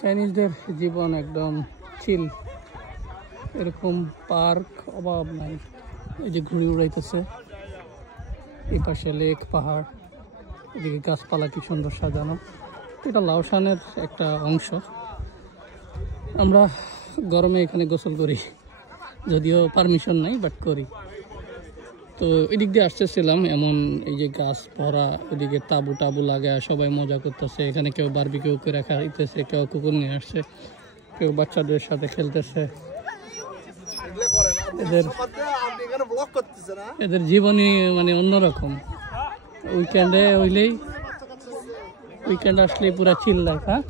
চাইনিজদের জীবন একদম চিল, এরকম পার্ক অভাব নাই। এই যে ঘুড়ি উড়াইতেছে, এই পাশে লেক, পাহাড়, এদিকে গাছপালা কি সুন্দর সাজানো। এটা লাওসানের একটা অংশ। আমরা গরমে এখানে গোসল করি, যদিও পারমিশন নাই, বাট করি। তো এদিক দিয়ে আসতেছিলাম, এমন এই যে গাছ ভরা, এদিকে তাবু টাবু লাগায় সবাই মজা করতেছে। এখানে কেউ বারবিকিউ করে খাইতেছে, কেউ কুকুর নিয়ে আসছে, কেউ বাচ্চাদের সাথে খেলতেছে। এদের জীবনই মানে অন্যরকম। উইকেন্ডে আসলেই পুরা চিল লাইফ। হ্যাঁ,